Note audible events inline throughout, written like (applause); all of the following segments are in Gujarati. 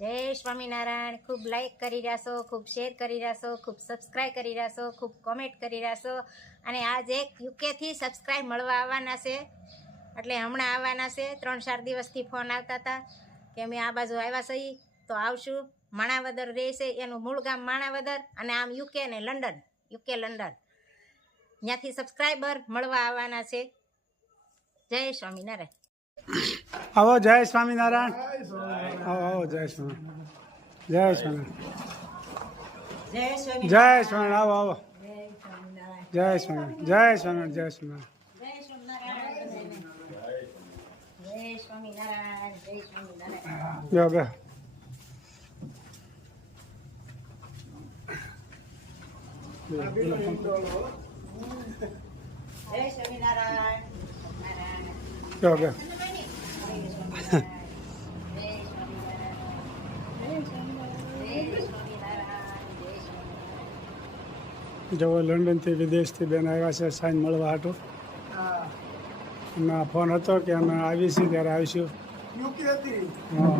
જય સ્વામિનારાયણ. ખૂબ લાઈક કરી રહ્યા ખૂબ શેર કરી રહ્યા ખૂબ સબસ્ક્રાઈબ કરી રહ્યા ખૂબ કોમેન્ટ કરી રહ્યા અને આજ એક યુકેથી સબસ્ક્રાઈબ મળવા આવવાના છે. એટલે હમણાં આવવાના છે. ત્રણ ચાર દિવસથી ફોન આવતા હતા કે અમે આ બાજુ આવ્યા છીએ. તો આવશું. માણાવદર રહેશે. એનું મૂળ ગામ માણાવદર અને આમ યુકે ને લંડન. UK London. ત્યાંથી સબસ્ક્રાઈબર મળવા આવવાના છે. જય સ્વામિનારાયણ. આવો, જય સ્વામિનારાયણ. આવો આવો, જય સ્વામિનારાયણ. જય સ્વામિનારાયણ. જય સ્વામિનારાયણ. આવો આવો. જય સ્વામિનારાયણ. જય સ્વામિનારાયણ જય સ્વામિનારાયણ. જય બે. જય સ્વામિનારાયણ નારાયણ. બે બે જય સ્વામિનારાયણ. જય સ્વામિનારાયણ. જય સ્વામિનારાયણ. જય સ્વામિનારાયણ. જો લંડનથી વિદેશથી બેન આવ્યા છે સાઈન મળવા હાટું એમના ફોન હતો કે અમે આવીશું ત્યારે આવીશું હા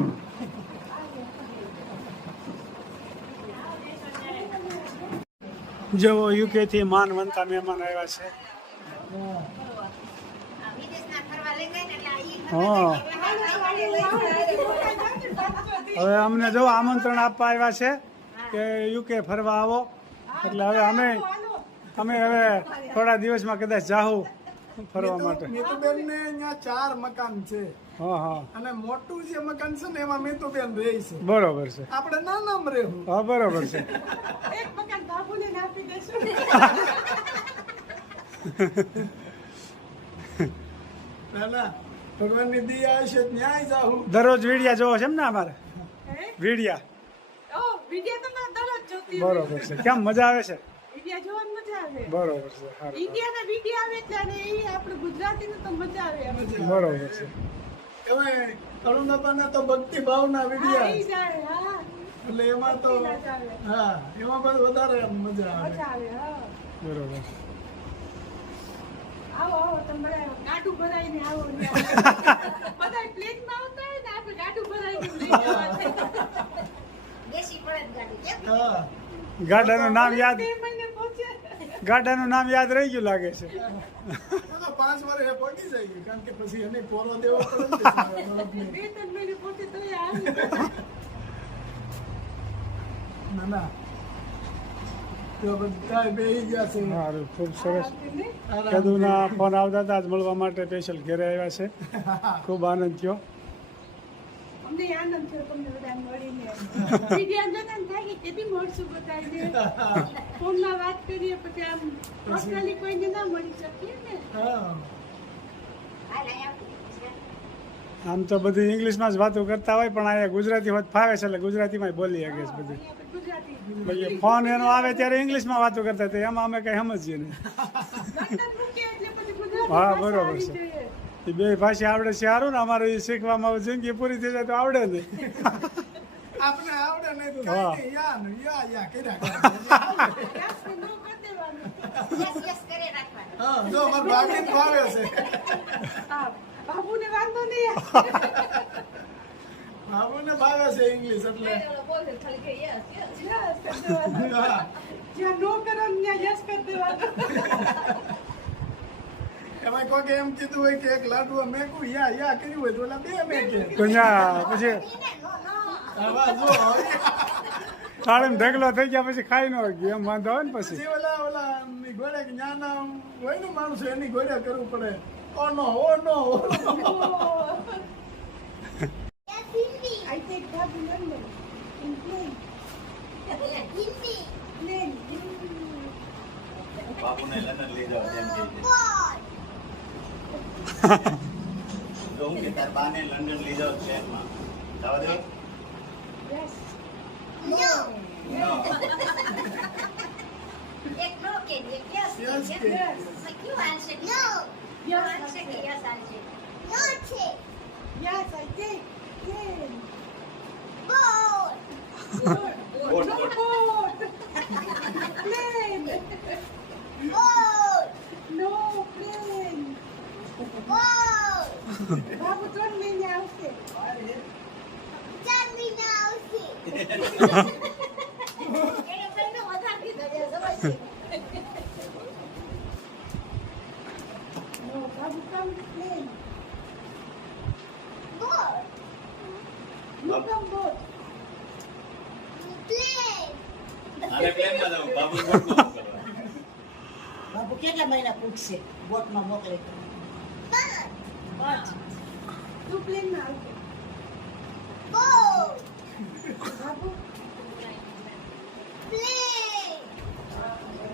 જેવો યુકેથી માનવંતા મહેમાન આવ્યા છે આ વિદેશના ફરવા લઈ ગયા ને એટલે આ ઈ હા. હવે અમને જો આમંત્રણ આપવા આવ્યા છે કે યુકે ફરવા આવો. એટલે હવે અમે અમે હવે થોડા દિવસમાં કદાચ જાહું ફરવા માટે. મીતુબેન ને અહીંયા ચાર મકાન છે. હા હા. અને મોટું જે મકાન છે ને એમાં મીતુબેન રહે છે. બરોબર છે. આપણે નાનામ રહેવું. હા બરોબર છે. એક મકાન બાપુને આપી દેશું ના ના ભગવાનની દયા છે ન્યાય જાહું. દરરોજ વીડિયા જોવો છે એમ ને અમારે? વીડિયા. ઓ વિડિયો તો મારે દરરોજ જોતી બરોબર છે. કેમ મજા આવે છે? વિડિયો જોવાની મજા આવે. બરોબર છે સારું. ઇન્ડિયાના વિડિયો આવે એટલે અને એ આપણે ગુજરાતીનું મજા આવે એમ. બરોબર છે. એમાં તો ભક્તિ ભાવના વિડિયા ઈ જાય હા. એટલે એમાં તો હા એમાં પણ વધારે મજા આવે. મજા આવે બરોબર આવો આવો તમે ગાડું ભરાઈને આવો ને આવો. બધા આવતા હોય ને આપણે ગાડું ભરાઈને લઈ જવાનું. દેશી પડત ગાડી કેમ ગાડાનું નામ યાદ ગાડાનું નામ યાદ રહી ગયું લાગે છે. પાંચ વર્ષે પહોંચી જાય કારણ કે પછી એને પોરો દેવો પડે ને (laughs) ના ના તો બધા બેહી ગયા છે સારું ખૂબ સરસ. કદુના ફોન આવતા હતા જ મળવા માટે સ્પેશિયલ ઘેરે આવ્યા છે. ખૂબ આનંદ થયો. વાત આમ પર્સનલી કોઈને ના મળી શકીએ ને. હા હાલ અહીંયા આમ તો બધી ઇંગ્લિશમાં જ વાતો કરતા હોય પણ અહીંયા ગુજરાતી હોત ફાવે છે એટલે ગુજરાતીમાં બોલી શકે છે બધી. પછી ફોન એનો આવે ત્યારે ઇંગ્લિશમાં વાતો કરતા હતા. એમાં અમે કઈ સમજીએ નહીં. હા, બરોબર છે. એ બે ભાષા આવડે છે સારું ને અમારે એ શીખવામાં જિંદગી પૂરી થઈ જાય તો આવડે નહીં આપણે આવડે નહીં હા. યા યા યા કર્યા જો મારા ભાવે છે. બાબુને વાંધો નહીં. બાબુને ભાવે છે ઇંગ્લિશ એટલે. યસ દેવાનું. હા. જ્યાં નો કરો ને ત્યાં યસ કરી દેવાનું એમાં કોઈકે એમ કીધું હોય કે એક લાડુ મેકું યા યા કર્યું હોય તો ઓલા બે મેકે તો ત્યાં પછી આવા જો હવે થાળીમાં ઢગલો થઈ ગયા પછી ખાઈ ન ગયું એમ વાંધો આવે ને પછી પછી ઓલા ઓલા ની ઘોડે કે ન્યાના હોય ને માણસ એની ઘોડે કરવું પડે ઓ no oh no I take Babu London in plane. Plane. બાપુને લંડન લઈ જાઓ જેમ કે છે. જો હું કે તાર બાને લંડન લઈ જાઓ ટ્રેનમાં જવા દે Yes. એક નો કે એક યસ કે Yes કેમ? કે. ક્યું આન્સર નો Yes, આન્સર કે yes answer Yes, I take plane. બોલ Boat. Boat, No boat. boat. plane. No plane. Babu ત્રણ મહિને આવશે ચાર મહિના આવશે No, Babu come plane. You come boat. આને પ્લેનમાં જવું બાબુ બોટમાં મોકલવા. બાપુ કેટલા મહિના પૂછશે બોટમાં મોકલે તો? પાંચ. તું plane માં આવજો. બાબુ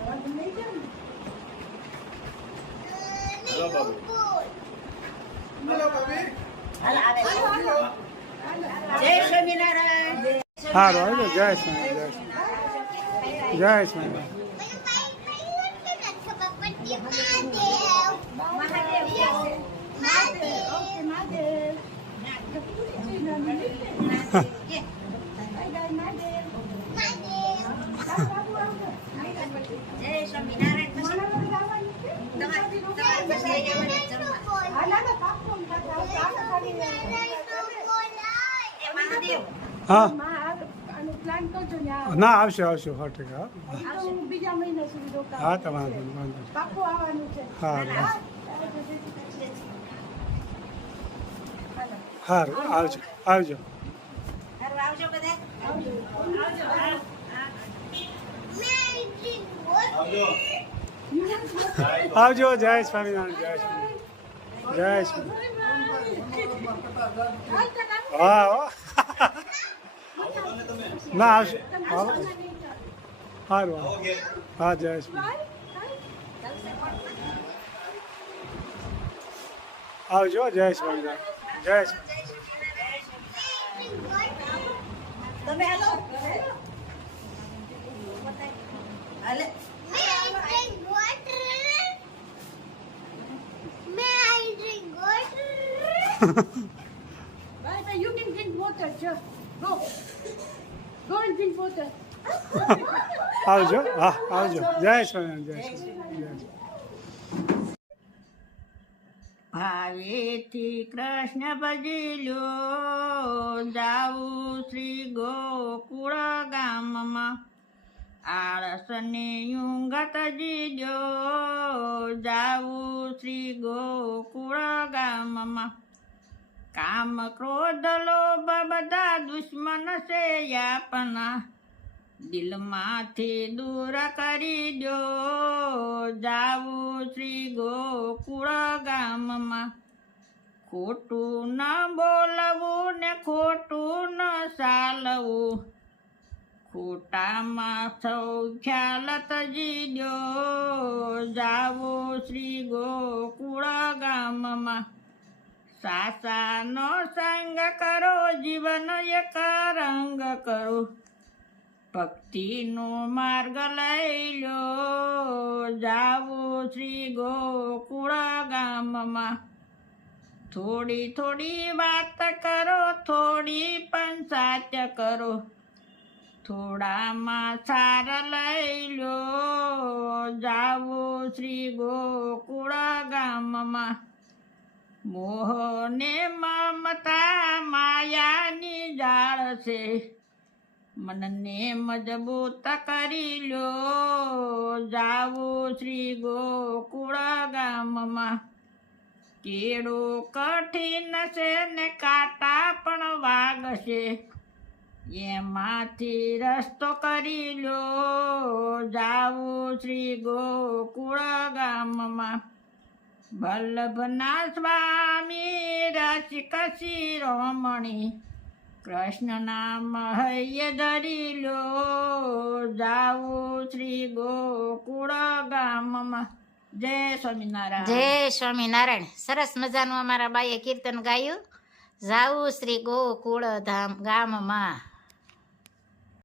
બાબુ લઈ જાઓ ને. હલો બાબુ હાલો ભાભી હાલ આવે જય સ્વામિનારાયણ જય સારું આવી જય સ્વામી જય સ્વામી જય સ્વામી આ- ના આવશે આવશે સો ટકા. હું. હા. તમારે હા? સારું આવજો આવજો. આવજો બધા. આવજો આવજો, જય સ્વામિનારાયણ, જય સ્વામી જય સ્વામી હા. ના, આવશે. આવો સારું. હા. જય સ્વામી આવજો, જય સ્વામિનારાયણ. જય સ્વામી તમે હાલો હાલે (laughs) Bye bye. You can drink water, just go. Go and drink water. આવજો હા આવજો જય સ્વામિનારાયણ જય સ્વામિનારાયણ ભાવેથી કૃષ્ણ ભજલ્યો જાવું શ્રી ગોકુળ ગામમાં આળસને યુંગત જીજો જાવું શ્રી ગોકુળ ગામમાં કામ ક્રોધ લોભ બધા દુશ્મન છે યાપના દિલમાંથી દૂર કરી દો. જાવું શ્રી ગોકુળ ગામમાં. ખોટું ન બોલવું ને ખોટું ન ચાલવું. ખોટામાં સૌ ખ્યાલ તજી દો. જાવો શ્રી ગોકુળ ગામમાં. સાસાનો સંગ કરો, જીવન એક રંગ કરો. ભક્તિનો માર્ગ લઈ લો. જાવું શ્રી ગોકુળ ગામમાં. થોડી થોડી વાત કરો, થોડી પણ સાચ કરો. થોડામાં સાર લઈ લો. જાવું શ્રી ગોકુળ ગામમાં. મોહને મમતા માયાની જાળ છે. મનને મજબૂત કરી લો. જાવું શ્રી ગોકુળ ગામમાં. કેળો કઠિન છે ને કાંટા પણ વાગશે. એમાંથી રસ્તો કરી લો. જાવું શ્રી ગોકુળ ગામમાં. વલ્લભના સ્વામી રસિક શિરોમણી કૃષ્ણ નામ હૈય ધરી લો જાવું શ્રી ગોકુળ ગામમાં. જય સ્વામિનારાયણ. જય સ્વામિનારાયણ. સરસ મજાનું અમારા બાઈએ કીર્તન ગાયું. જાવું શ્રી ગોકુળ ધામ ગામમાં.